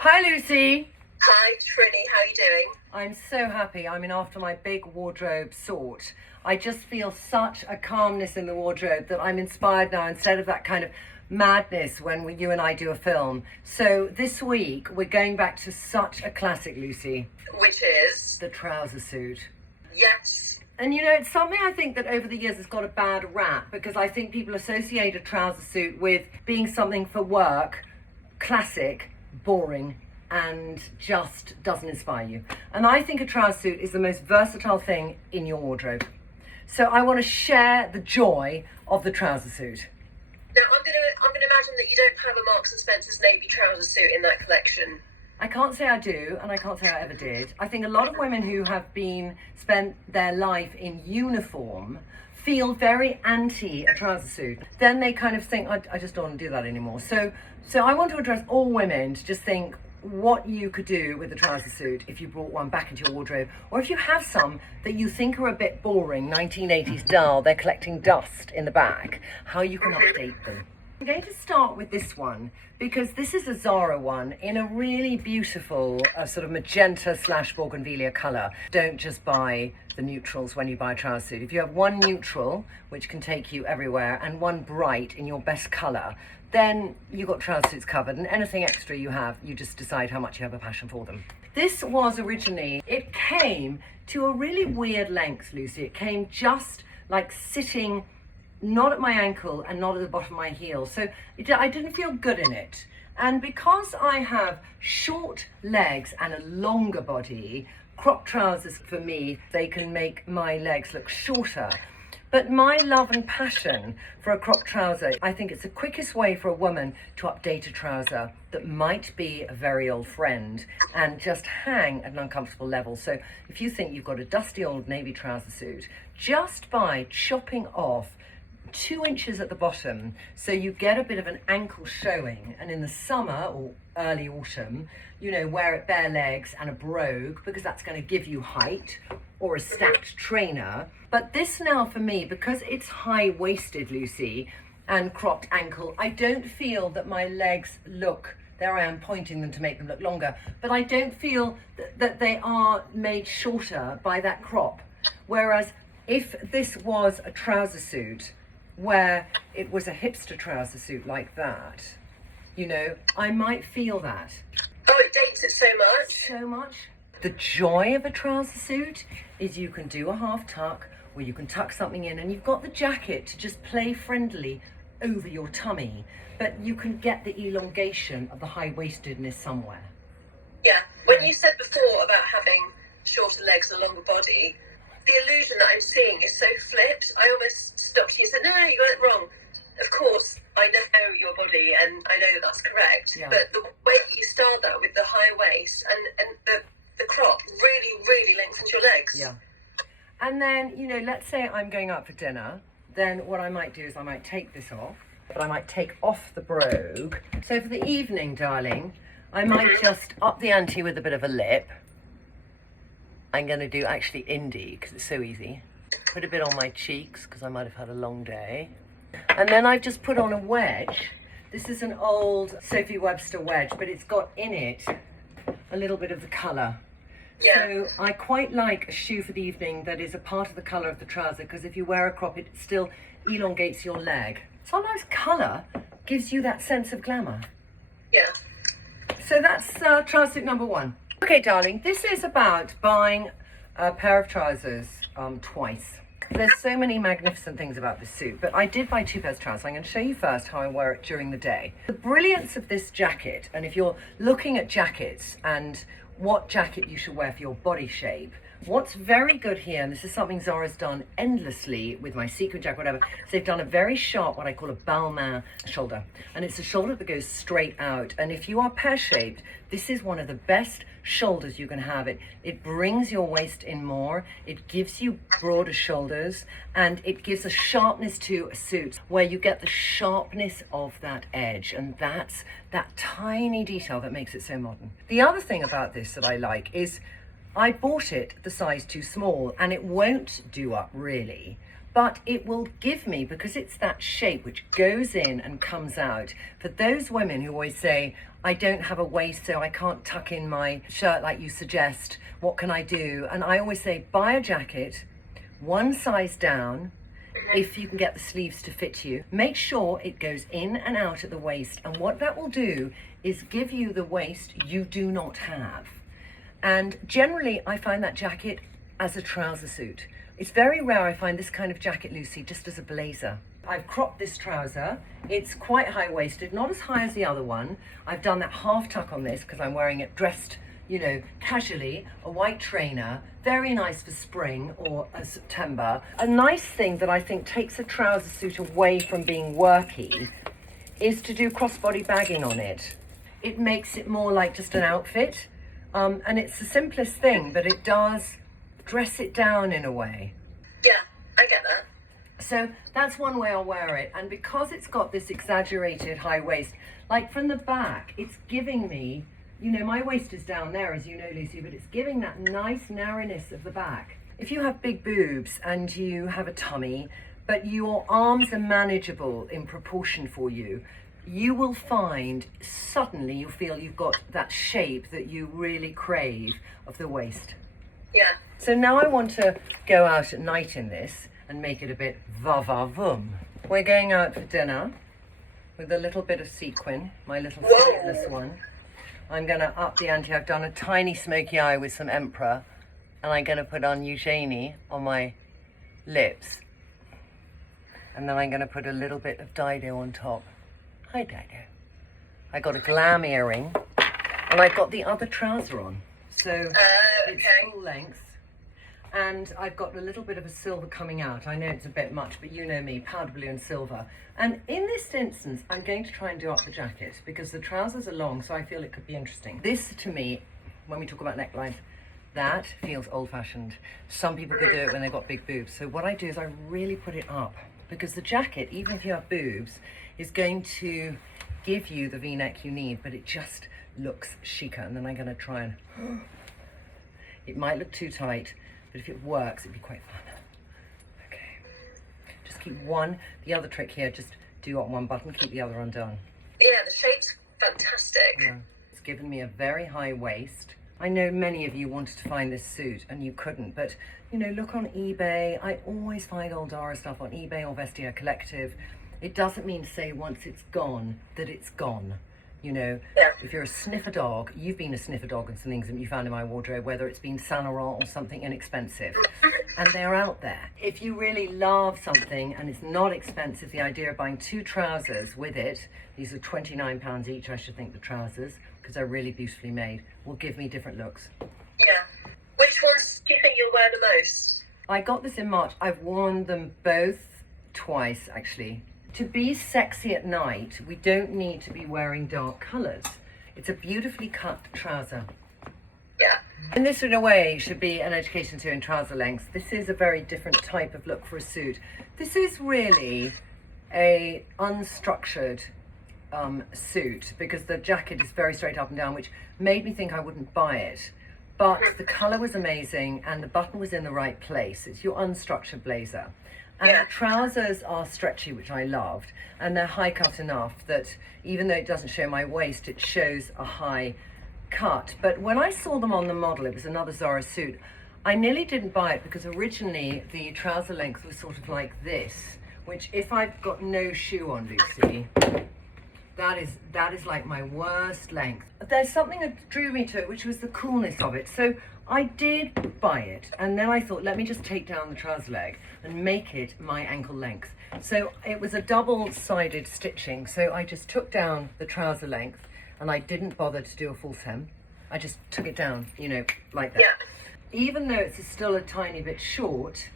Hi Lucy. Hi Trinny, how are you doing? I'm so happy. I'm in after my big wardrobe sort. I just feel such a calmness in the wardrobe that I'm inspired now instead of that kind of madness when you and I do a film. So this week we're going back to such a classic, Lucy. Which is? The trouser suit. Yes. And you know, it's something I think that over the years has got a bad rap because I think people associate a trouser suit with being something for work, classic, boring, and just doesn't inspire you. And I think a trouser suit is the most versatile thing in your wardrobe. So I want to share the joy of the trouser suit. Now I'm gonna imagine that you don't have a Marks and Spencer's navy trouser suit in that collection. I can't say I do, and I can't say I ever did. I think a lot of women who have spent their life in uniform feel very anti a trouser suit. Then they kind of think, I just don't want to do that anymore. So I want to address all women to just think what you could do with a trouser suit if you brought one back into your wardrobe, or if you have some that you think are a bit boring, 1980s dull, they're collecting dust in the back, how you can update them. I'm going to start with this one because this is a Zara one in a really beautiful sort of magenta / bougainvillea colour. Don't just buy the neutrals when you buy a trouser suit. If you have one neutral, which can take you everywhere, and one bright in your best colour, then you've got trouser suits covered, and anything extra you have, you just decide how much you have a passion for them. This was originally, it came to a really weird length, Lucy. It came just like sitting not at my ankle and not at the bottom of my heel. So I didn't feel good in it. And because I have short legs and a longer body, crop trousers for me, they can make my legs look shorter. But my love and passion for a crop trouser, I think it's the quickest way for a woman to update a trouser that might be a very old friend and just hang at an uncomfortable level. So if you think you've got a dusty old navy trouser suit, just by chopping off 2 inches at the bottom so you get a bit of an ankle showing, and in the summer or early autumn, you know, wear it bare legs and a brogue because that's going to give you height, or a stacked trainer. But this now for me, because it's high-waisted, Lucy, and cropped ankle, I don't feel that my legs look, there I am pointing them to make them look longer, but I don't feel that they are made shorter by that crop. Whereas if this was a trouser suit where it was a hipster trouser suit like that, you know, I might feel that. Oh, it dates it so much. So much. The joy of a trouser suit is you can do a half tuck, or you can tuck something in, and you've got the jacket to just play friendly over your tummy, but you can get the elongation of the high-waistedness somewhere. Yeah, when you said before about having shorter legs and a longer body, the illusion that I'm seeing is so flipped. I almost stopped you and said, no, you got it wrong. Of course, I know your body and I know that's correct, Yeah. But the way that you start that with the high waist and the crop really lengthens your legs. Yeah. And then, you know, let's say I'm going out for dinner, then what I might do is I might take this off, but I might take off the brogue. So for the evening, darling, I might just up the ante with a bit of a lip. I'm going to do actually indie because it's so easy. Put a bit on my cheeks because I might have had a long day. And then I've just put on a wedge. This is an old Sophie Webster wedge, but it's got in it a little bit of the colour. Yeah. So I quite like a shoe for the evening that is a part of the colour of the trouser, because if you wear a crop, it still elongates your leg. Sometimes colour gives you that sense of glamour. Yeah. So that's trouser suit number 1. Okay, darling, this is about buying a pair of trousers twice. There's so many magnificent things about this suit, but I did buy 2 pairs of trousers. I'm going to show you first how I wear it during the day. The brilliance of this jacket, and if you're looking at jackets and what jacket you should wear for your body shape, what's very good here, and this is something Zara's done endlessly with my sequin jacket, whatever, is they've done a very sharp, what I call a Balmain shoulder. And it's a shoulder that goes straight out. And if you are pear-shaped, this is one of the best shoulders you can have. It brings your waist in more, it gives you broader shoulders, and it gives a sharpness to a suit where you get the sharpness of that edge, and that's that tiny detail that makes it so modern. The other thing about this that I like is I bought it the size too small, and it won't do up really, but it will give me, because it's that shape which goes in and comes out, for those women who always say, I don't have a waist so I can't tuck in my shirt like you suggest, what can I do? And I always say, buy a jacket, one size down, if you can get the sleeves to fit you. Make sure it goes in and out at the waist, and what that will do is give you the waist you do not have. And generally I find that jacket as a trouser suit. It's very rare I find this kind of jacket, Lucy, just as a blazer. I've cropped this trouser. It's quite high-waisted, not as high as the other one. I've done that half tuck on this because I'm wearing it dressed, you know, casually, a white trainer, very nice for spring or September. A nice thing that I think takes a trouser suit away from being worky is to do crossbody bagging on it. It makes it more like just an outfit, and it's the simplest thing, but it does dress it down in a way. Yeah, I get that. So that's one way I'll wear it, and because it's got this exaggerated high waist, like from the back, it's giving me, you know, my waist is down there, as you know, Lucy, but it's giving that nice narrowness of the back. If you have big boobs and you have a tummy, but your arms are manageable in proportion for you, you will find suddenly you feel you've got that shape that you really crave of the waist. Yeah. So now I want to go out at night in this and make it a bit va-va-voom. We're going out for dinner with a little bit of sequin, my little sleeveless one. I'm going to up the ante. I've done a tiny smoky eye with some Emperor, and I'm going to put on Eugenie on my lips. And then I'm going to put a little bit of Dido on top. Hi, Dido. I got a glam earring, and I've got the other trouser on. So it's full length. And I've got a little bit of a silver coming out. I know it's a bit much, but you know me, powder blue and silver. And in this instance, I'm going to try and do up the jacket because the trousers are long, so I feel it could be interesting. This, to me, when we talk about necklines, that feels old-fashioned. Some people could do it when they've got big boobs. So what I do is I really put it up because the jacket, even if you have boobs, is going to give you the V-neck you need, but it just looks chicer. And then I'm going to try and... It might look too tight, but if it works, it'd be quite fun. Okay. Just keep one. The other trick here, just do on one button, keep the other undone. Yeah, the shape's fantastic. Yeah. It's given me a very high waist. I know many of you wanted to find this suit and you couldn't, but you know, look on eBay. I always find old Dara stuff on eBay or Vestiaire Collective. It doesn't mean to say once it's gone, that it's gone. You know, yeah. If you're a sniffer dog, you've been a sniffer dog and some things that you found in my wardrobe, whether it's been Saint Laurent or something inexpensive, and they're out there. If you really love something and it's not expensive, the idea of buying 2 trousers with it, these are £29 each, I should think, the trousers, because they're really beautifully made, will give me different looks. Yeah. Which ones do you think you'll wear the most? I got this in March. I've worn them both twice, actually. To be sexy at night, we don't need to be wearing dark colours. It's a beautifully cut trouser. Yeah. And this, in a way, should be an education to in trouser lengths. This is a very different type of look for a suit. This is really a unstructured suit because the jacket is very straight up and down, which made me think I wouldn't buy it. But the colour was amazing and the button was in the right place. It's your unstructured blazer. And the trousers are stretchy, which I loved, and they're high cut enough that even though it doesn't show my waist, it shows a high cut. But when I saw them on the model, it was another Zara suit, I nearly didn't buy it because originally the trouser length was sort of like this, which if I've got no shoe on, Lucy, that is like my worst length. There's something that drew me to it, which was the coolness of it. So I did buy it, and then I thought, let me just take down the trouser leg and make it my ankle length. So it was a double-sided stitching. So I just took down the trouser length, and I didn't bother to do a false hem. I just took it down, you know, like that. Yeah. Even though it's still a tiny bit short,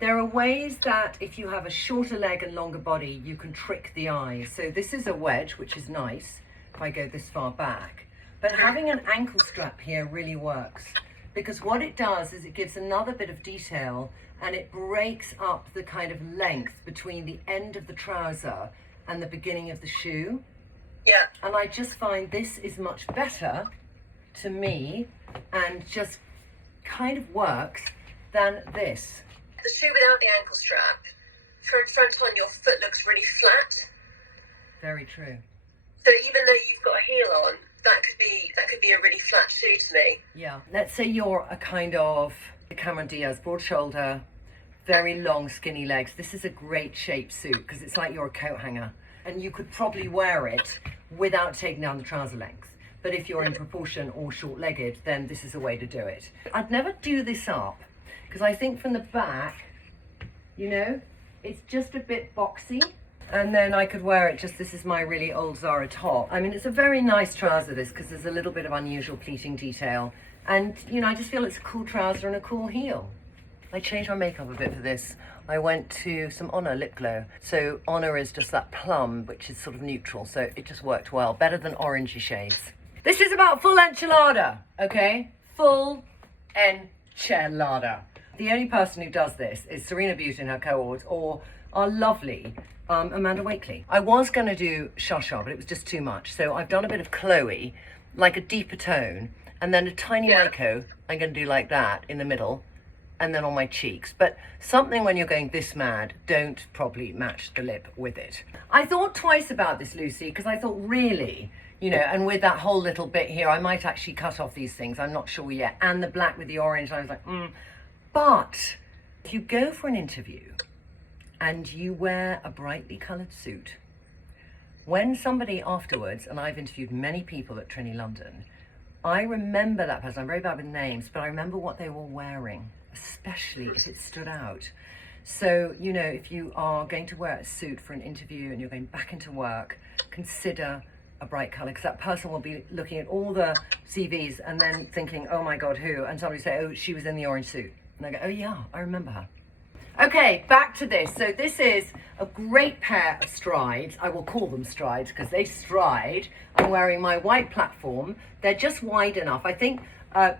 there are ways that if you have a shorter leg and longer body, you can trick the eye. So this is a wedge, which is nice if I go this far back. But having an ankle strap here really works, because what it does is it gives another bit of detail and it breaks up the kind of length between the end of the trouser and the beginning of the shoe. Yeah. And I just find this is much better to me and just kind of works than this. The shoe without the ankle strap, from front on, your foot looks really flat. Very true. So even though you've got a heel on, that could be a really flat shoe to me. Yeah. Let's say you're a kind of Cameron Diaz, broad shoulder, very long skinny legs. This is a great shape suit because it's like you're a coat hanger, and you could probably wear it without taking down the trouser length. But if you're in proportion or short-legged, then this is a way to do it. I'd never do this up because I think from the back, you know, it's just a bit boxy. And then I could wear it just, this is my really old Zara top. I mean, it's a very nice trouser, this, because there's a little bit of unusual pleating detail. And, you know, I just feel it's a cool trouser and a cool heel. I changed my makeup a bit for this. I went to some Honor lip glow. So Honor is just that plum, which is sort of neutral. So it just worked well, better than orangey shades. This is about full enchilada, okay? Full enchilada. The only person who does this is Serena Beauty and her cohort, or our lovely Amanda Wakely. I was going to do Shasha, but it was just too much. So I've done a bit of Chloe, like a deeper tone, and then a tiny Maiko. I'm going to do like that in the middle, and then on my cheeks. But something when you're going this mad, don't probably match the lip with it. I thought twice about this, Lucy, because I thought really, you know, and with that whole little bit here, I might actually cut off these things. I'm not sure yet. And the black with the orange, I was like, But if you go for an interview and you wear a brightly coloured suit, when somebody afterwards, and I've interviewed many people at Trinny London, I remember that person. I'm very bad with names, but I remember what they were wearing, especially if it stood out. So, you know, if you are going to wear a suit for an interview and you're going back into work, consider a bright colour, because that person will be looking at all the CVs and then thinking, oh my God, who? And somebody say, oh, she was in the orange suit. And I go, oh yeah, I remember her. Okay, back to this. So this is a great pair of strides. I will call them strides because they stride. I'm wearing my white platform. They're just wide enough. I think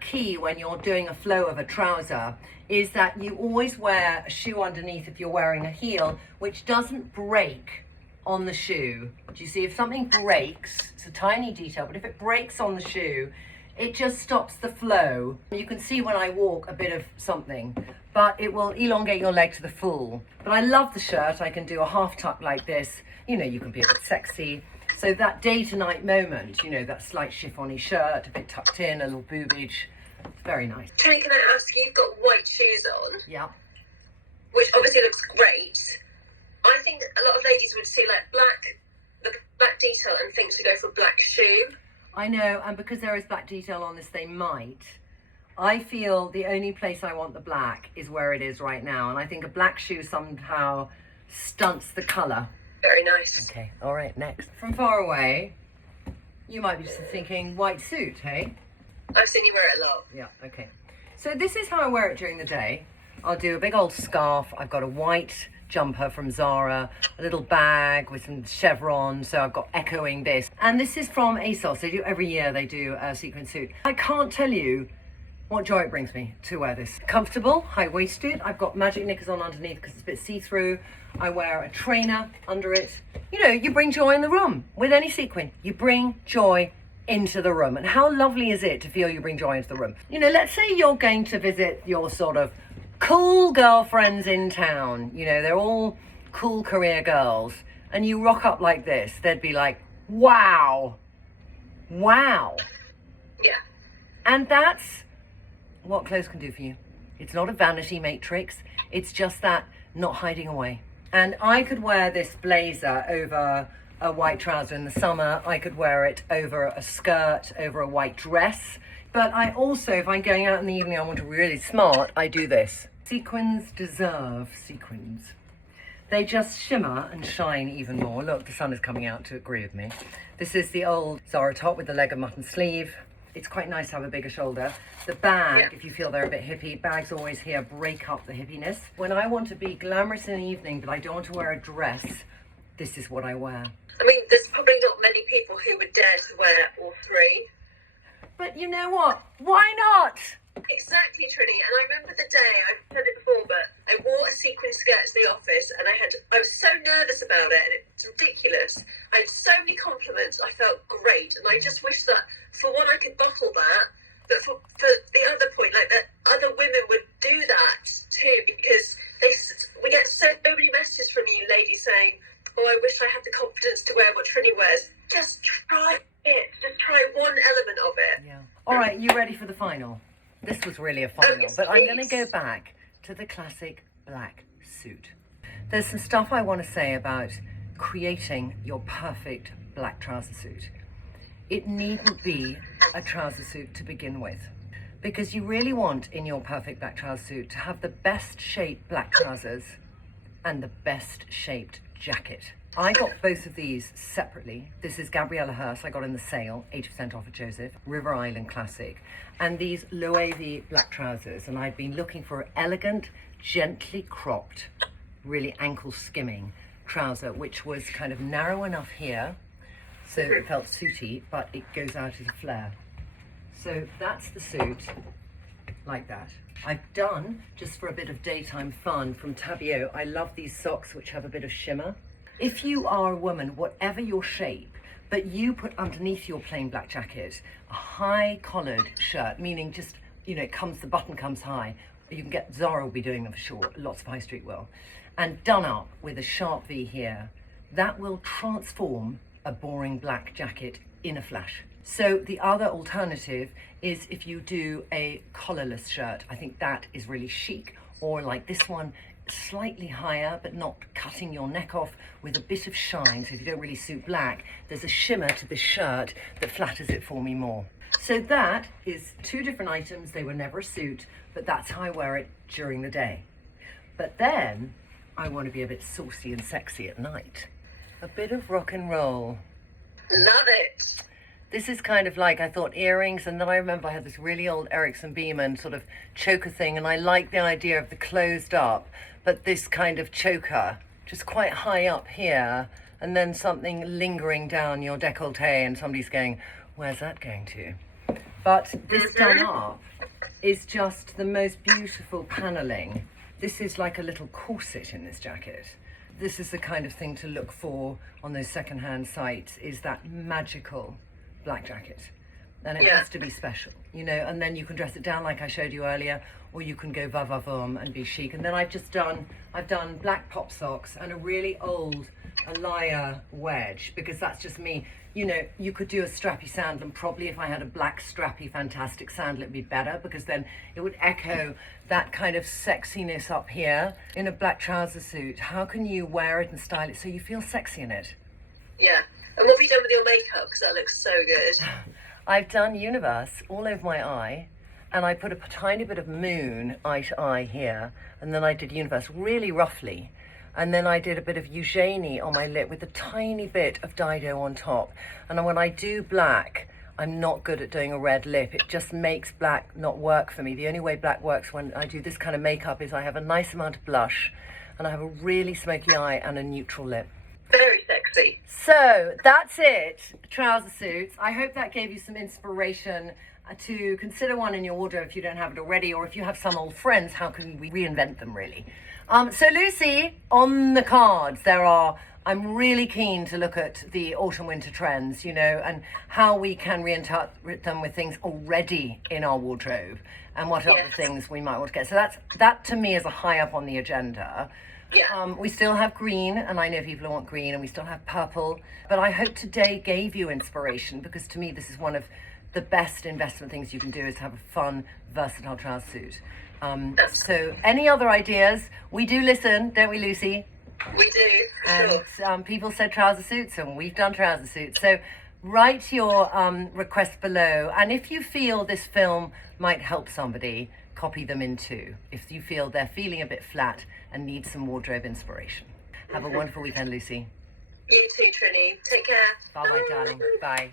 key when you're doing a flow of a trouser is that you always wear a shoe underneath if you're wearing a heel, which doesn't break on the shoe. Do you see? If something breaks, it's a tiny detail, but if it breaks on the shoe, it just stops the flow. You can see when I walk a bit of something, but it will elongate your leg to the full. But I love the shirt. I can do a half tuck like this. You know, you can be a bit sexy. So that day to night moment, you know, that slight chiffony shirt, a bit tucked in, a little boobage. It's very nice. Trinny, can I ask you, you've got white shoes on. Yeah. Which obviously looks great. I think a lot of ladies would see like the black detail and think to go for a black shoe. I know, and because there is black detail on this, they might. I feel the only place I want the black is where it is right now, and I think a black shoe somehow stunts the colour. Very nice. Okay, all right, next. From far away, you might be just thinking white suit, hey? I've seen you wear it a lot. Yeah, okay. So this is how I wear it during the day. I'll do a big old scarf. I've got a white jumper from Zara, a little bag with some chevrons, so I've got echoing this. And this is from ASOS. They do every year, they do a sequin suit. I can't tell you what joy it brings me to wear this. Comfortable, high-waisted. I've got magic knickers on underneath because it's a bit see-through. I wear a trainer under it. You know, you bring joy in the room. With any sequin, you bring joy into the room. And how lovely is it to feel you bring joy into the room? You know, let's say you're going to visit your sort of cool girlfriends in town, you know, they're all cool career girls, and you rock up like this, they'd be like, wow. Yeah. And that's what clothes can do for you. It's not a vanity matrix, it's just that not hiding away. And I could wear this blazer over a white trouser in the summer. I could wear it over a skirt, over a white dress. But I also, if I'm going out in the evening, I want to be really smart, I do this. Sequins deserve sequins. They just shimmer and shine even more. Look, the sun is coming out to agree with me. This is the old Zara top with the leg of mutton sleeve. It's quite nice to have a bigger shoulder. The bag, if you feel they're a bit hippie, bags always here break up the hippiness. When I want to be glamorous in the evening, but I don't want to wear a dress, this is what I wear. I mean, there's probably not many people who would dare to wear all three. But you know what? Why not? Exactly, Trinny. And I remember the day, I've said it before, but I wore a sequin skirt to the office and I was so nervous about it and it's ridiculous. I had so many compliments, I felt great. And I just wish that, for one, I could bottle that, but for the other point, like that other women would do that too, because get so many messages from you ladies saying, oh, I wish I had the confidence to wear what Trinny wears. Just try it. Just try one element of it. Yeah. All right, you ready for the final? This was really a final, yes, but I'm going to please. go back to the classic black suit. There's some stuff I want to say about creating your perfect black trouser suit. It needn't be a trouser suit to begin with, because you really want in your perfect black trouser suit to have the best shaped black trousers and the best shaped jacket. I got both of these separately. This is Gabriella Hearst, I got in the sale, 80% off at Joseph, River Island Classic. And these Loewe black trousers, and I've been looking for an elegant, gently cropped, really ankle skimming trouser, which was kind of narrow enough here, so it felt suity, but it goes out as a flare. So that's the suit, like that. I've done, just for a bit of daytime fun, from Tabio, I love these socks which have a bit of shimmer. If you are a woman, whatever your shape, but you put underneath your plain black jacket a high collared shirt, meaning just, you know, the button comes high. You can get, Zara will be doing them for sure, lots of high street will. And done up with a sharp V here, that will transform a boring black jacket in a flash. So the other alternative is if you do a collarless shirt. I think that is really chic, or like this one, slightly higher but not cutting your neck off, with a bit of shine, so if you don't really suit black, there's a shimmer to this shirt that flatters it for me more. So that is two different items. They were never a suit, but that's how I wear it during the day. But then I want to be a bit saucy and sexy at night. A bit of rock and roll. Love it. This is kind of like, I thought earrings, and then I remember I had this really old Ericsson Beeman sort of choker thing, and I like the idea of the closed up, but this kind of choker, just quite high up here, and then something lingering down your décolleté, and somebody's going, where's that going to? But this done up is just the most beautiful paneling. This is like a little corset in this jacket. This is the kind of thing to look for on those secondhand sites, is that magical black jacket. And it has to be special, you know, and then you can dress it down like I showed you earlier, or you can go va-va-voom and be chic. And then I've done black pop socks and a really old Alaya wedge, because that's just me. You know, you could do a strappy sandal, and probably if I had a black strappy fantastic sandal it'd be better, because then it would echo that kind of sexiness up here. In a black trouser suit, how can you wear it and style it so you feel sexy in it? Yeah. And what have you done with your makeup? Because that looks so good. I've done Universe all over my eye, and I put a tiny bit of moon eye to eye here, and then I did Universe really roughly, and then I did a bit of Eugenie on my lip with a tiny bit of Dido on top. And when I do black, I'm not good at doing a red lip. It just makes black not work for me. The only way black works when I do this kind of makeup is I have a nice amount of blush, and I have a really smoky eye and a neutral lip. Very sexy. So that's it, trouser suits. I hope that gave you some inspiration to consider one in your wardrobe if you don't have it already, or if you have some old friends, how can we reinvent them really? So Lucy, on the cards I'm really keen to look at the autumn winter trends, you know, and how we can reinterpret them with things already in our wardrobe, and what other things we might want to get. So that to me is a high up on the agenda. Yeah. We still have green, and I know people want green, and we still have purple, but I hope today gave you inspiration, because to me this is one of the best investment things you can do, is to have a fun, versatile trouser suit. So any other ideas? We do listen, don't we, Lucy? We do, for sure. And people said trouser suits, and we've done trouser suits. So write your request below, and if you feel this film might help somebody, copy them in too, if you feel they're feeling a bit flat and need some wardrobe inspiration. Have a wonderful weekend, Lucy. You too, Trinny. Take care. Bye-bye, darling. Bye.